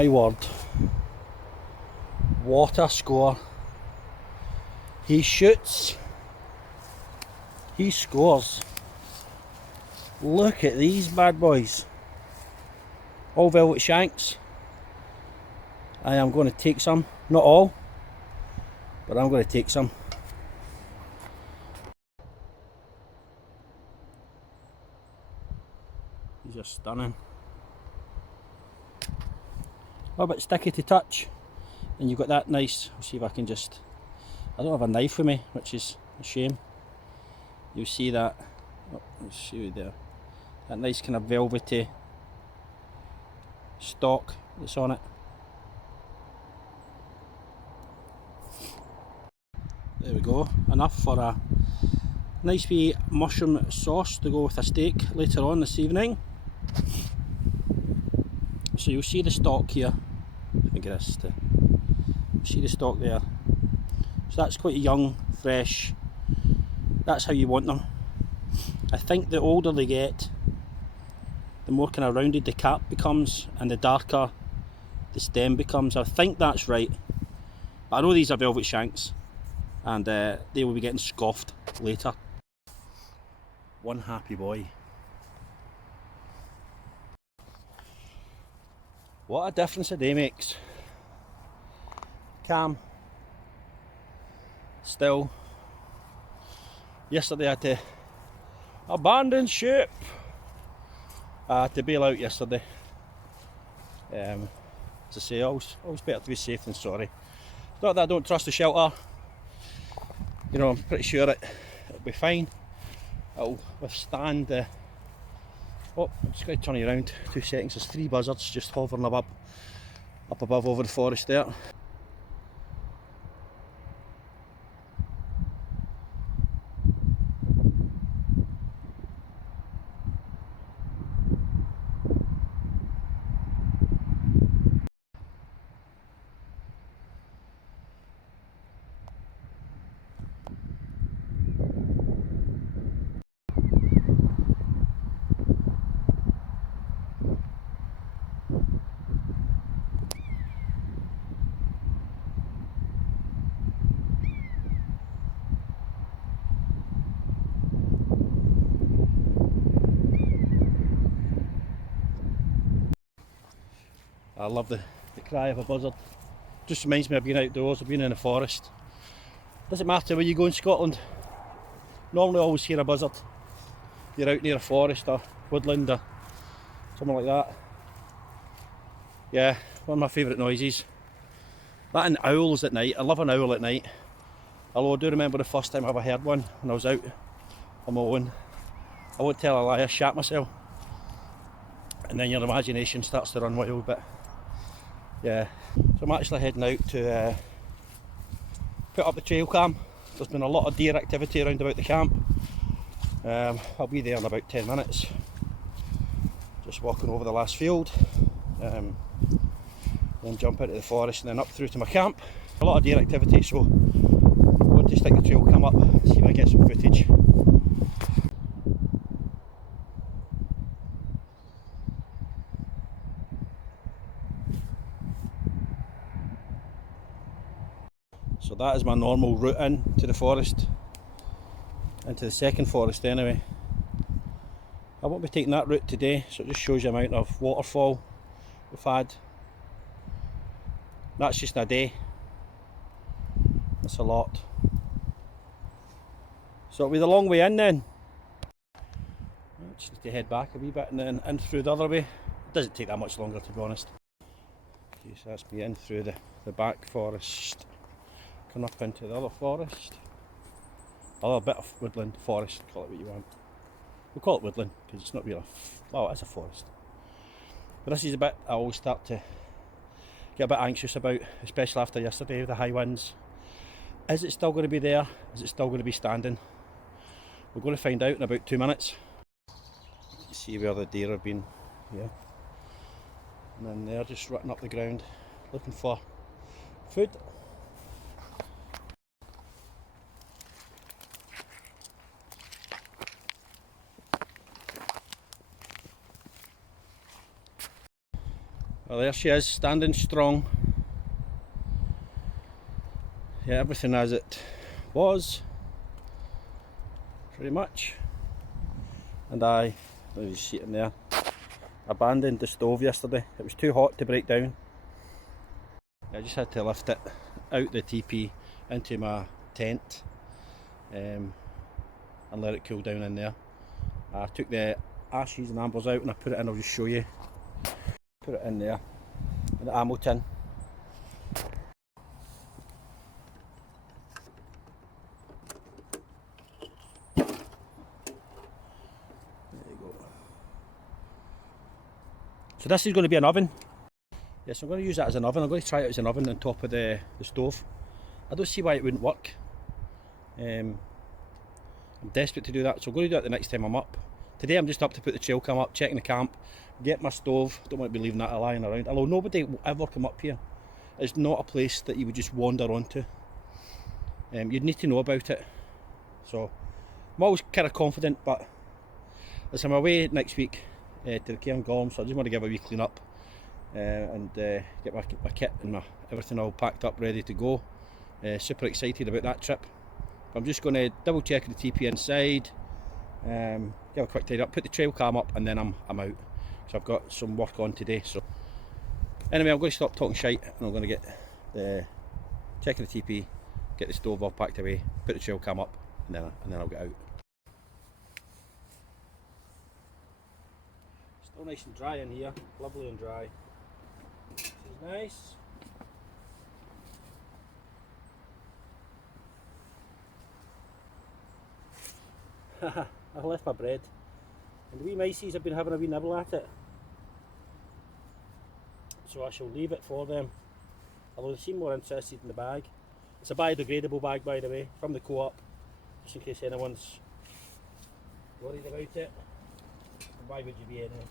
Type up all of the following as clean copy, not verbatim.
my word. What a score. He shoots. He scores. Look at these bad boys. All velvet shanks. I am going to take some. Not all, but I'm going to take some. These are stunning. A little bit sticky to touch, and you've got that nice, I'll see if I can just, I don't have a knife with me, which is a shame. You'll see that, oh, let's show you there, that nice kind of velvety stalk that's on it. There we go, enough for a nice wee mushroom sauce to go with a steak later on this evening. So you'll see the stalk here. Let me get this to see the stalk there. So that's quite young, fresh. That's how you want them. I think the older they get, the more kind of rounded the cap becomes and the darker the stem becomes. I think that's right. But I know these are velvet shanks, and they will be getting scoffed later. One happy boy. What a difference a day makes. Calm. Still. Yesterday I had to abandon ship. I had to bail out yesterday. As I say, always better to be safe than sorry. Not that I don't trust the shelter. You know, I'm pretty sure it'll be fine. It'll withstand the... Oh, I'm just going to turn you around 2 seconds. There's 3 buzzards just hovering up above over the forest there. I love the cry of a buzzard. Just reminds me of being outdoors, of being in the forest. Doesn't matter where you go in Scotland. Normally I always hear a buzzard. You're out near a forest or woodland or something like that. Yeah, one of my favourite noises. That and owls at night. I love an owl at night. Although I do remember the first time I ever heard one when I was out on my own. I won't tell a lie, I shat myself. And then your imagination starts to run wild, but yeah. So I'm actually heading out to put up the trail cam. There's been a lot of deer activity around about the camp. I'll be there in about 10 minutes. Just walking over the last field. Then jump into the forest and then up through to my camp. A lot of deer activity, so I'm going to stick the trail cam up, see if I get some footage. So that is my normal route into the forest, into the second forest anyway. I won't be taking that route today, so it just shows you the amount of waterfall we've had. That's just in a day. That's a lot. So it'll be the long way in then. I just need to head back a wee bit and then in through the other way. It doesn't take that much longer, to be honest. Okay, so that's me in through the back forest. Come up into the other forest. Other bit of woodland, forest, call it what you want. We'll call it woodland because it's not really, well, it's a forest. But this is a bit I always start to get a bit anxious about, especially after yesterday with the high winds. Is it still going to be there? Is it still going to be standing? We're going to find out in about 2 minutes. See where the deer have been, yeah. And then they're just rutting up the ground looking for food. Well, there she is, standing strong. Yeah, everything as it was, pretty much. And there you see it in there. Abandoned the stove yesterday. It was too hot to break down. I just had to lift it out the teepee into my tent and let it cool down in there. I took the ashes and ambers out and I put it in. I'll just show you. Put it in there, in the ammo tin. There you go. So this is going to be an oven. Yes, I'm going to use that as an oven. I'm going to try it as an oven on top of the stove. I don't see why it wouldn't work. I'm desperate to do that, so I'm going to do it the next time I'm up. Today I'm just up to put the trail cam up, checking the camp, get my stove. Don't want to be leaving that lying around. Although nobody will ever come up here. It's not a place that you would just wander onto. You'd need to know about it. So I'm always kind of confident, but as I'm away next week to the Cairngorm, so I just want to give a wee clean up and get my kit and everything all packed up, ready to go. Super excited about that trip. I'm just going to double check the TP inside, give a quick tidy up, put the trail cam up, and then I'm out. So I've got some work on today. So anyway, I'm going to stop talking shite and I'm going to get the checking the TP, get the stove all packed away, put the trail cam up, and then I'll get out. Still nice and dry in here, lovely and dry. This is nice. I left my bread and the wee miceys have been having a wee nibble at it, so I shall leave it for them, although they seem more interested in the bag. It's a biodegradable bag, by the way, from the co-op, just in case anyone's worried about it. And why would you be anyway?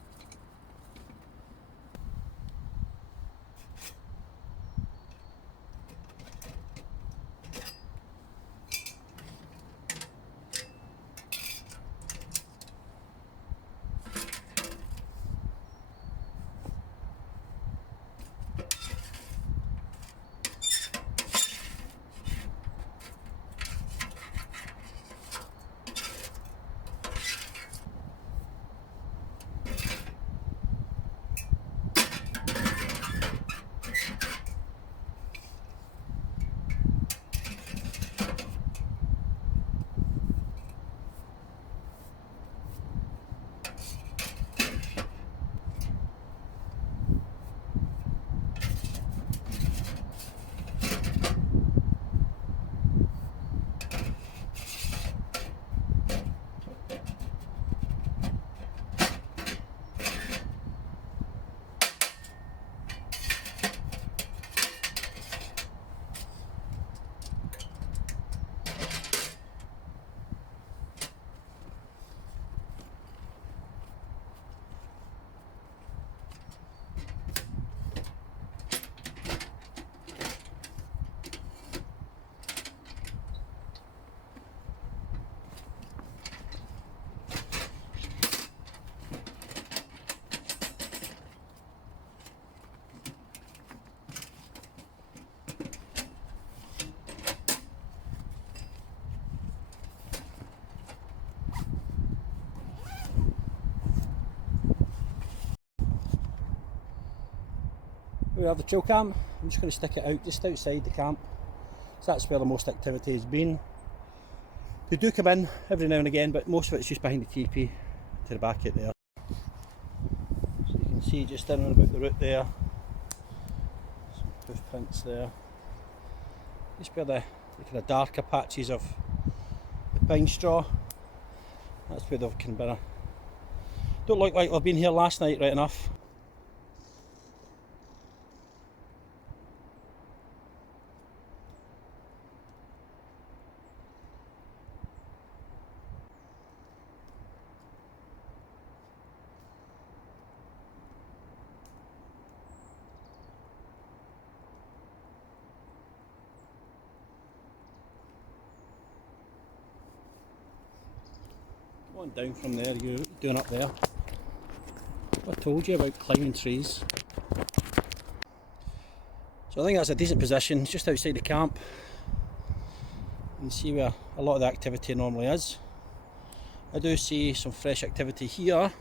We have the trail cam. I'm just going to stick it out just outside the camp, so that's where the most activity has been. They do come in every now and again, but most of it's just behind the teepee to the back of there. So you can see just in and about the route there, some hoof prints there. Just where the kind of darker patches of the pine straw, that's where they've kind of don't look like they've been here last night, right enough. On down from there, you're doing up there. I told you about climbing trees. So I think that's a decent position, it's just outside the camp. You can see where a lot of the activity normally is. I do see some fresh activity here.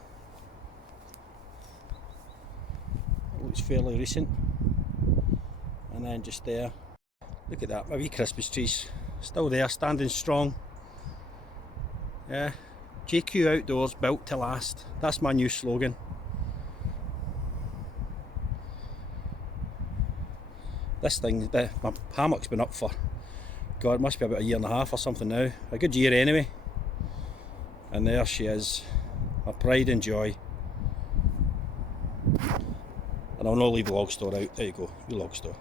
It looks fairly recent. And then just there, look at that, my wee Christmas trees, still there, standing strong. Yeah, JQ Outdoors, built to last. That's my new slogan. This thing, my hammock's been up for, God, it must be about a year and a half or something now. A good year anyway. And there she is, my pride and joy. And I'll not leave log store out. There you go, your log store.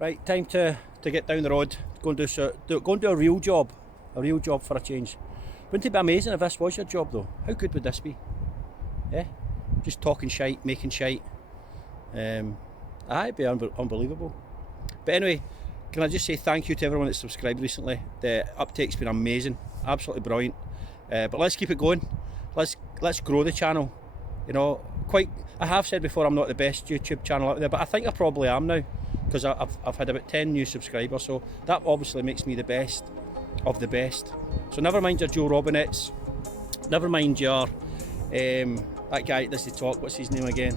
Right, time to get down the road, go and do a real job for a change. Wouldn't it be amazing if this was your job though? How good would this be? Yeah, just talking shite, making shite. It'd be unbelievable. But anyway, can I just say thank you to everyone that's subscribed recently. The uptake's been amazing, absolutely brilliant. But let's keep it going. Let's grow the channel. You know, I have said before I'm not the best YouTube channel out there, but I think I probably am now, because I've had about 10 new subscribers, so that obviously makes me the best of the best. So never mind your Joe Robinettes, never mind your that guy that does the talk, what's his name again?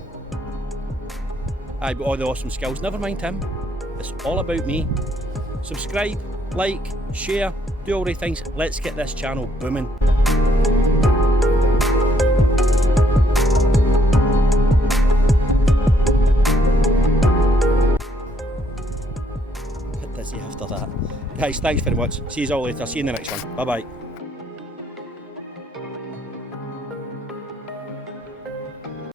Aye, but all the awesome skills, never mind him. It's all about me. Subscribe, like, share, do all the things. Let's get this channel booming. After that. Guys, thanks very much. See you all later. See you in the next one. Bye bye.